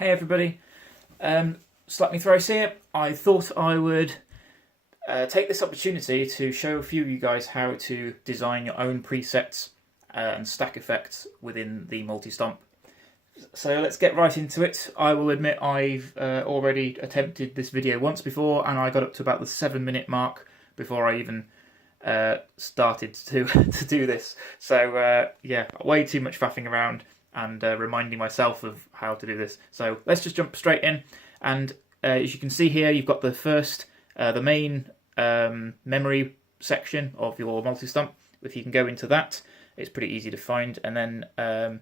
Hey everybody, Slap Me Thrice here. I thought I would take this opportunity to show a few of you guys how to design your own presets and stack effects within the MultiStomp. So let's get right into it. I will admit I've already attempted this video once before and I got up to about the 7-minute mark before I even started to do this. So yeah, way too much faffing around and reminding myself of how to do this. So let's just jump straight in. And as you can see here, you've got the first, the main memory section of your MultiStomp. If you can go into that, it's pretty easy to find. And then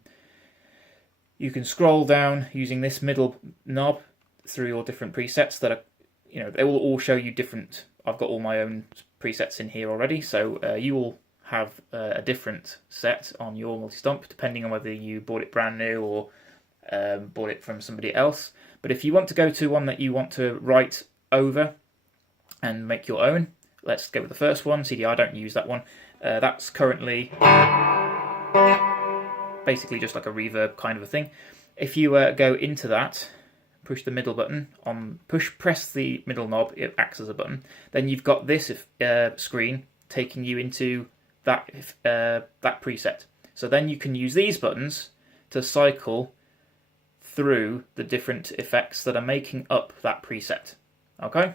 you can scroll down using this middle knob through your different presets that are, you know, they will all show you different. I've got all my own presets in here already, so you will have a different set on your MultiStomp depending on whether you bought it brand new or bought it from somebody else. But if you want to go to one that you want to write over and make your own, let's go with the first one. CD, I don't use that one. That's currently basically just like a reverb kind of a thing. If you go into that, push the middle button on, press the middle knob, it acts as a button. Then you've got this screen taking you into that that preset. So then you can use these buttons to cycle through the different effects that are making up that preset. Okay.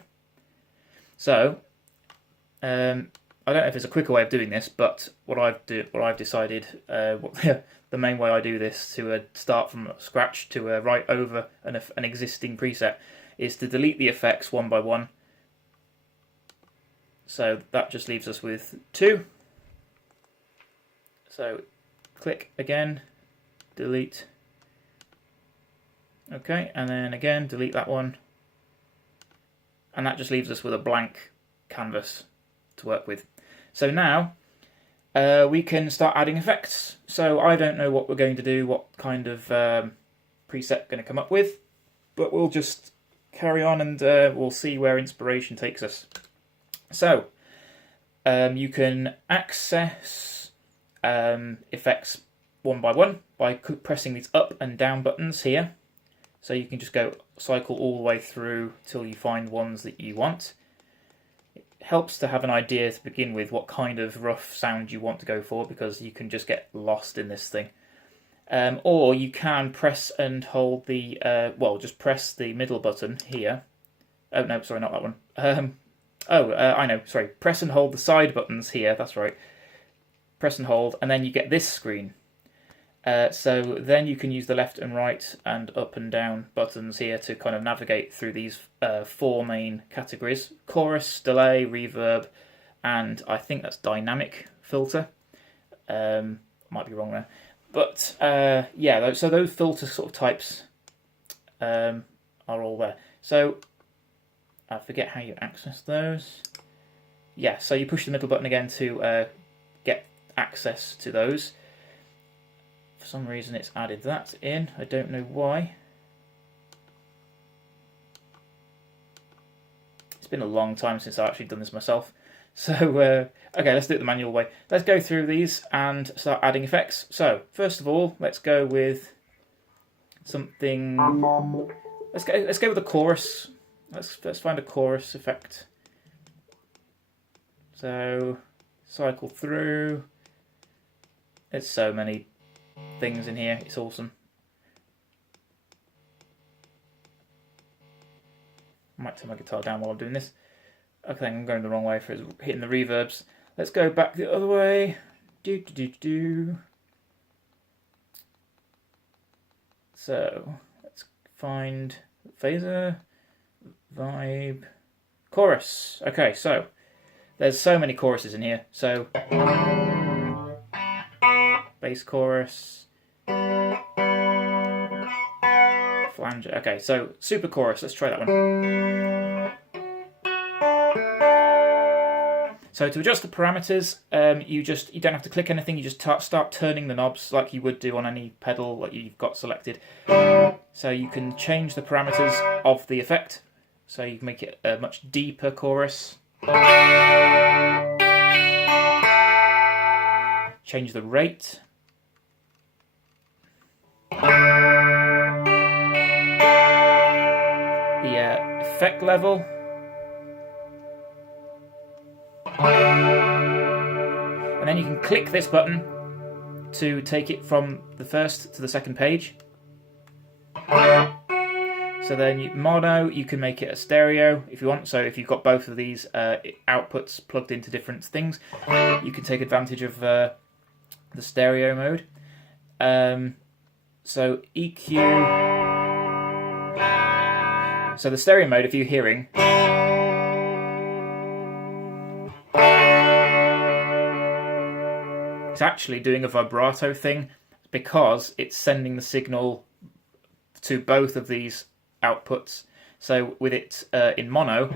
So I don't know if there's a quicker way of doing this, but what I've decided, the main way I do this to start from scratch to write over an existing preset is to delete the effects one by one. So that just leaves us with 2. So click again, delete. Okay, and then again delete that one. And that just leaves us with a blank canvas to work with. So now we can start adding effects. So I don't know what we're going to do, what kind of preset we're going to come up with, but we'll just carry on and we'll see where inspiration takes us. So you can access effects one by one by pressing these up and down buttons here. So you can just go cycle all the way through till you find ones that you want. It helps to have an idea to begin with what kind of rough sound you want to go for, because you can just get lost in this thing. Or you can press and hold the, just press the middle button here. Oh no, sorry, not that one. I know, sorry. Press and hold the side buttons here, that's right. Press and hold, and then you get this screen. So then you can use the left and right and up and down buttons here to kind of navigate through these 4 main categories: chorus, delay, reverb, and I think that's dynamic filter. Might be wrong there. But yeah, so those filter sort of types are all there. So I forget how you access those. Yeah, so you push the middle button again to get access to those. For some reason it's added that in, I don't know why. It's been a long time since I've actually done this myself. So, okay, let's do it the manual way. Let's go through these and start adding effects. So, first of all, let's go with something... Let's go with a chorus. Let's find a chorus effect. So, cycle through. There's so many things in here, it's awesome. I might turn my guitar down while I'm doing this. Okay, I'm going the wrong way for hitting the reverbs. Let's go back the other way. So, let's find phaser, vibe, chorus. Okay, so there's so many choruses in here. So bass chorus, flanger. Okay, so super chorus. Let's try that one. So to adjust the parameters, you don't have to click anything. You just start turning the knobs like you would do on any pedal that you've got selected. So you can change the parameters of the effect. So you can make it a much deeper chorus. Change the rate. effect level. And then you can click this button to take it from the first to the second page. So then mono, you can make it a stereo if you want. So if you've got both of these outputs plugged into different things, you can take advantage of the stereo mode. So EQ. So the stereo mode, if you're hearing, it's actually doing a vibrato thing because it's sending the signal to both of these outputs. So with it in mono,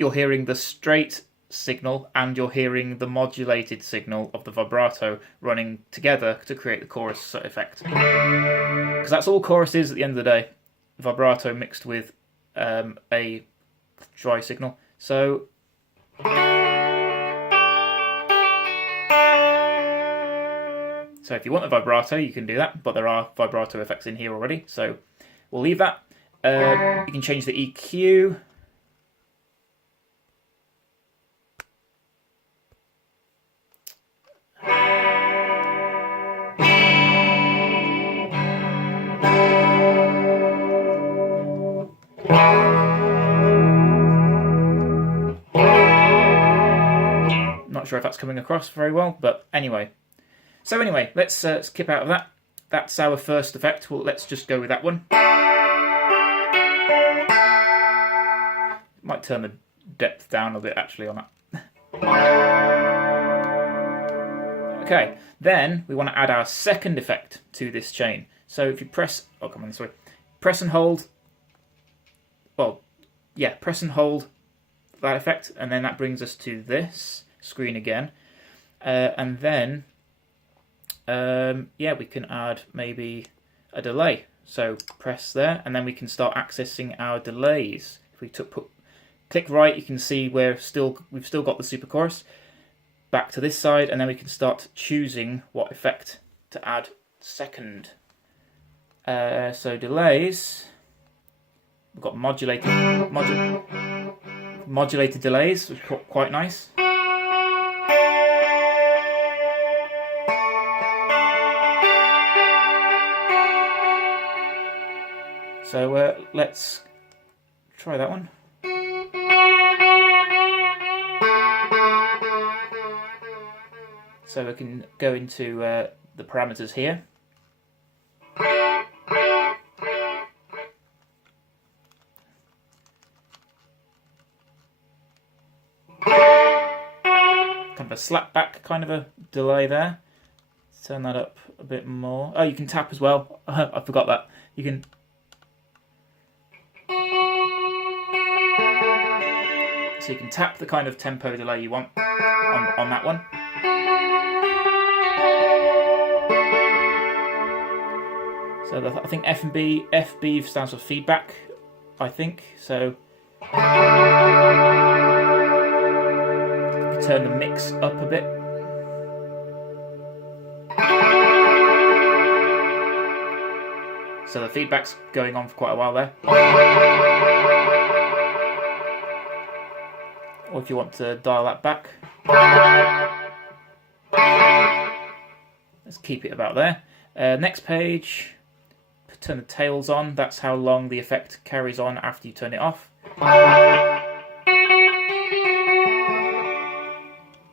you're hearing the straight signal and you're hearing the modulated signal of the vibrato running together to create the chorus effect. Because that's all chorus is at the end of the day, vibrato mixed with a dry signal. So if you want the vibrato, you can do that, but there are vibrato effects in here already, so we'll leave that. You can change the EQ. Not sure if that's coming across very well, but anyway. So anyway, let's skip out of that. That's our first effect. Well, let's just go with that one. Might turn the depth down a bit actually on that. Okay, then we want to add our second effect to this chain. So if you press, oh come on this way, press and hold. Well, yeah, press and hold that effect, and then that brings us to this screen again, and then. Yeah, we can add maybe a delay. So press there, and then we can start accessing our delays. If we click right, you can see we've still got the super chorus. Back to this side, and then we can start choosing what effect to add second. So delays. We've got modulated delays, which are quite nice. So let's try that one. So we can go into the parameters here. Kind of a slap back kind of a delay there. Let's turn that up a bit more. Oh, you can tap as well. I forgot that. You can. So you can tap the kind of tempo delay you want on that one. So I think FB stands for feedback, I think. So turn the mix up a bit. So the feedback's going on for quite a while there. Or if you want to dial that back, let's keep it about there. Next page, turn the tails on. That's how long the effect carries on after you turn it off.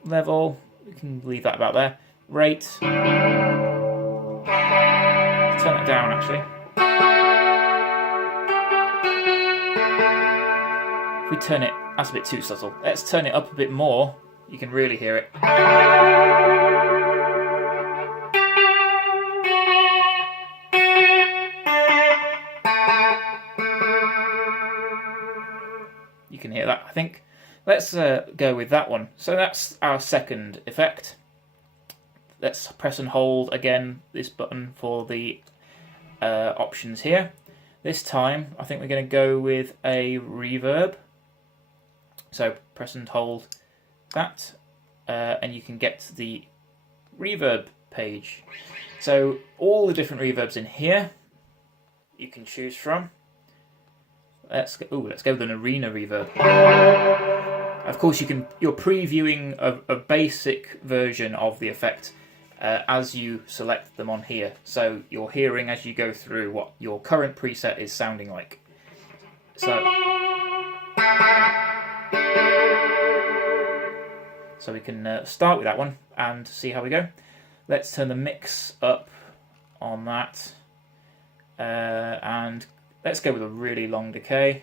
Level, we can leave that about there. Rate, turn it down actually. If we turn it, that's a bit too subtle. Let's turn it up a bit more. You can really hear it. You can hear that, I think. Let's go with that one. So that's our second effect. Let's press and hold again this button for the options here. This time, I think we're going to go with a reverb. So press and hold that, and you can get the reverb page. So all the different reverbs in here you can choose from. let's go with an arena reverb. Of course, you're previewing a basic version of the effect as you select them on here. So you're hearing as you go through what your current preset is sounding like. So we can start with that one and see how we go. Let's turn the mix up on that. And let's go with a really long decay.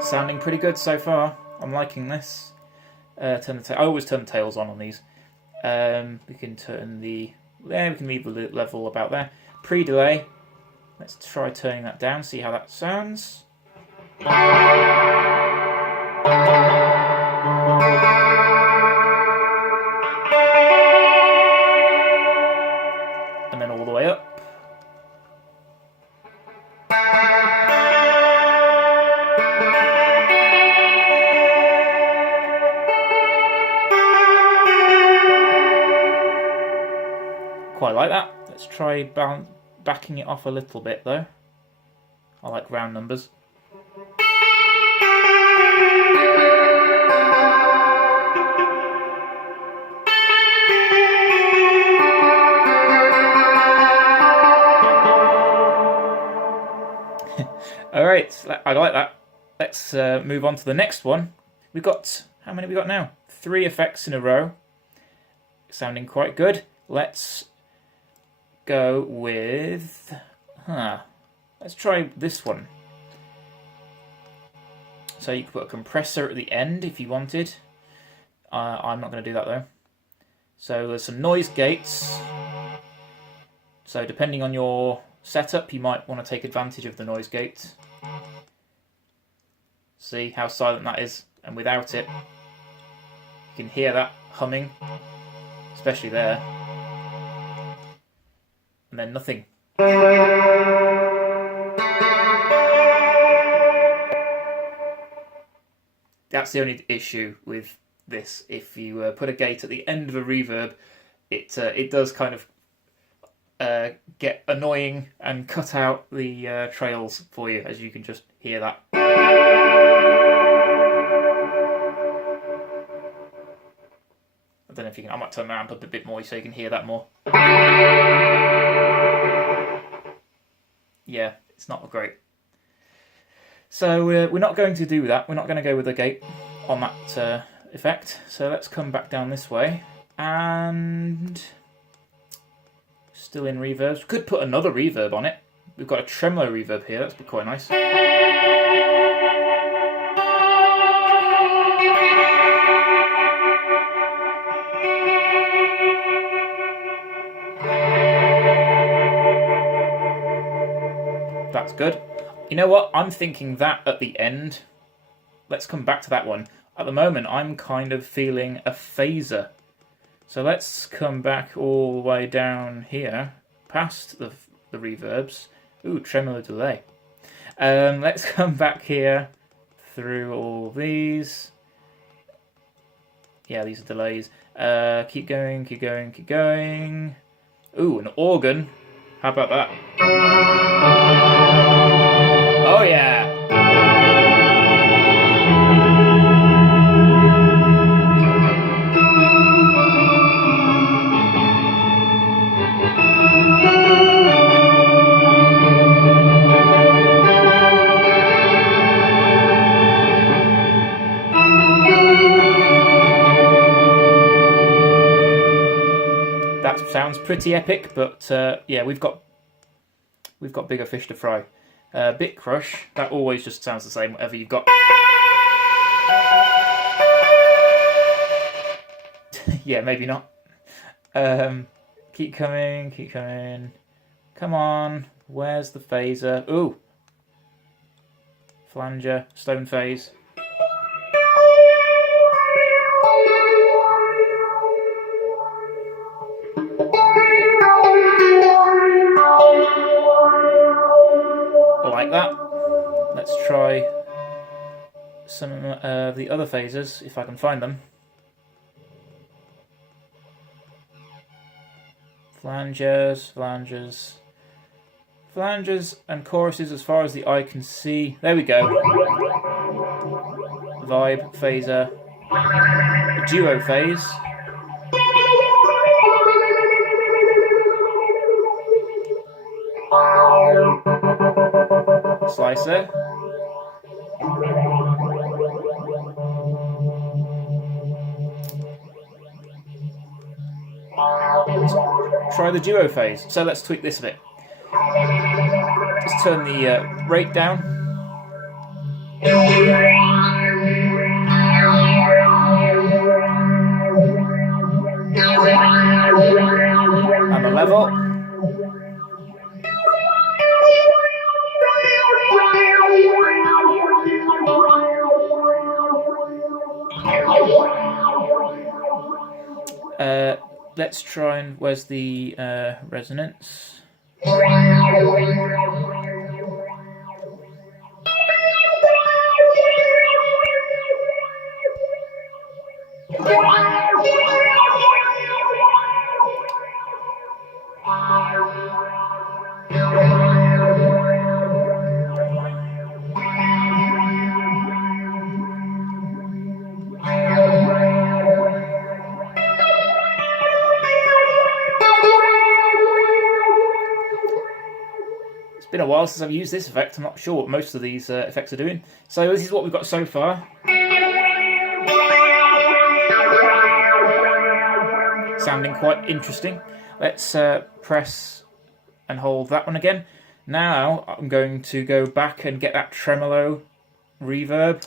Sounding pretty good so far. I'm liking this. I always turn the tails on these. We can turn we can leave the level about there. Pre-delay. Let's try turning that down, see how that sounds. And then all the way up. Quite like that. Let's try backing it off a little bit though. I like round numbers. Alright, I like that. Let's move on to the next one. We've got, how many have we got now? 3 effects in a row. Sounding quite good. Let's go with, let's try this one. So you could put a compressor at the end if you wanted. I'm not going to do that though. So there's some noise gates. So depending on your setup, you might want to take advantage of the noise gate. See how silent that is, and without it, you can hear that humming, especially there. And then nothing. That's the only issue with this. If you put a gate at the end of a reverb, it does kind of get annoying and cut out the trails for you, as you can just hear that. I don't know if you can. I might turn my amp up a bit more so you can hear that more. Yeah, it's not great. So we're not going to do that. We're not going to go with a gate on that effect. So let's come back down this way. And still in reverbs. We could put another reverb on it. We've got a tremolo reverb here. That's quite nice. That's good. You know what? I'm thinking that at the end. Let's come back to that one. At the moment, I'm kind of feeling a phaser. So let's come back all the way down here, past the reverbs. Ooh, tremolo delay. Let's come back here through all these. Yeah, these are delays. Keep going, keep going, keep going. Ooh, an organ. How about that? Oh yeah! That sounds pretty epic, but yeah, we've got bigger fish to fry. Bit crush, that always just sounds the same, whatever you've got. Yeah, maybe not. Keep coming, keep coming. Come on, where's the phaser? Ooh! Flanger, stone phase. Like that. Let's try some of the other phasers if I can find them. Flanges, and choruses as far as the eye can see. There we go. Vibe, phaser, a duo phase. Slicer. Try the duo phase. So let's tweak this a bit. Just turn the rate down. And the level. Let's try and where's the resonance? It's been a while since I've used this effect. I'm not sure what most of these effects are doing. So this is what we've got so far. Sounding quite interesting. Let's press and hold that one again. Now I'm going to go back and get that tremolo reverb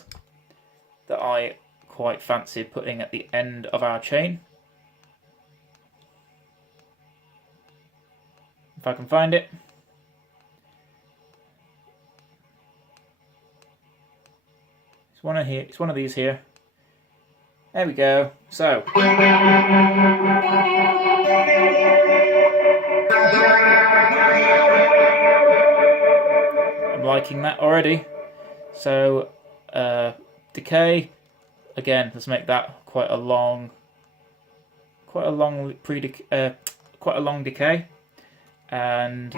that I quite fancied putting at the end of our chain. If I can find it. It's one of here. It's one of these here. There we go. So I'm liking that already. So decay again. Let's make that quite a long decay, and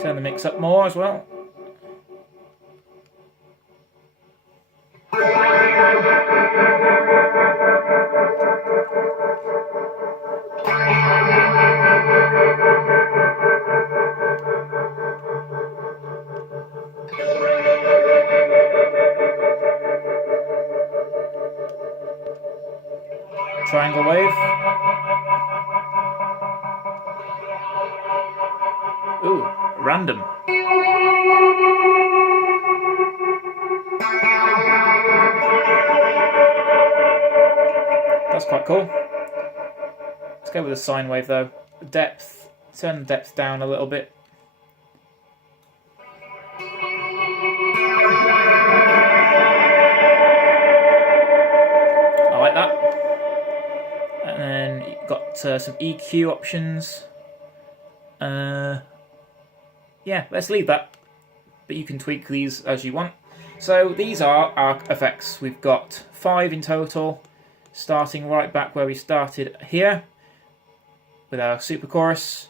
turn the mix up more as well. Triangle wave. Ooh, random. That's quite cool. Let's go with a sine wave though. Depth, turn the depth down a little bit. I like that. And then you've got some EQ options. Yeah, let's leave that. But you can tweak these as you want. So these are our effects. We've got 5 in total, starting right back where we started here with our super chorus,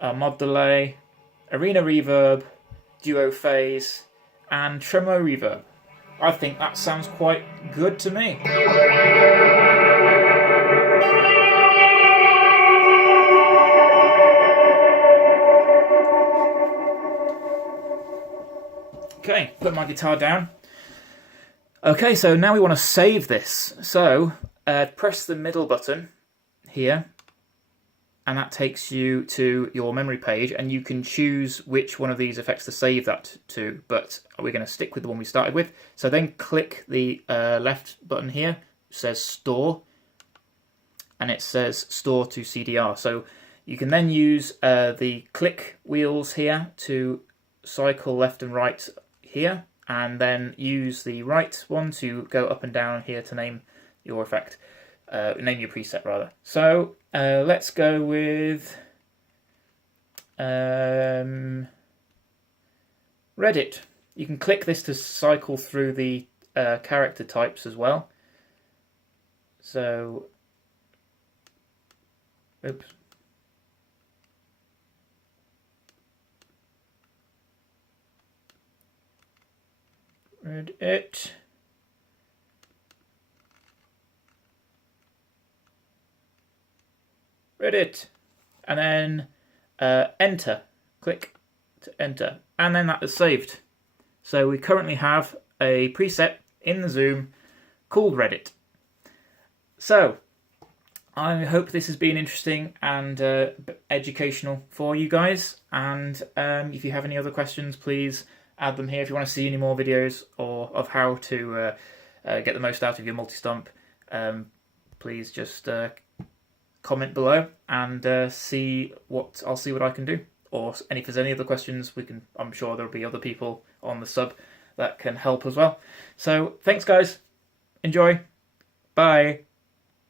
our mod delay, arena reverb, duo phase, and tremolo reverb. I think that sounds quite good to me. Okay, put my guitar down. Okay, so now we want to save this. So press the middle button here, and that takes you to your memory page, and you can choose which one of these effects to save that to, but we're going to stick with the one we started with. So then click the left button here, it says store, and it says store to CDR. So you can then use the click wheels here to cycle left and right here, and then use the right one to go up and down here to name your effect, name your preset rather. So let's go with Reddit. You can click this to cycle through the character types as well. So, oops. Reddit. Reddit. And then enter. Click to enter. And then that is saved. So we currently have a preset in the Zoom called Reddit. So, I hope this has been interesting and educational for you guys. And if you have any other questions, please add them here. If you want to see any more videos or of how to get the most out of your MultiStomp, please just comment below and I'll see what I can do. And if there's any other questions, I'm sure there'll be other people on the sub that can help as well. So thanks, guys. Enjoy. Bye.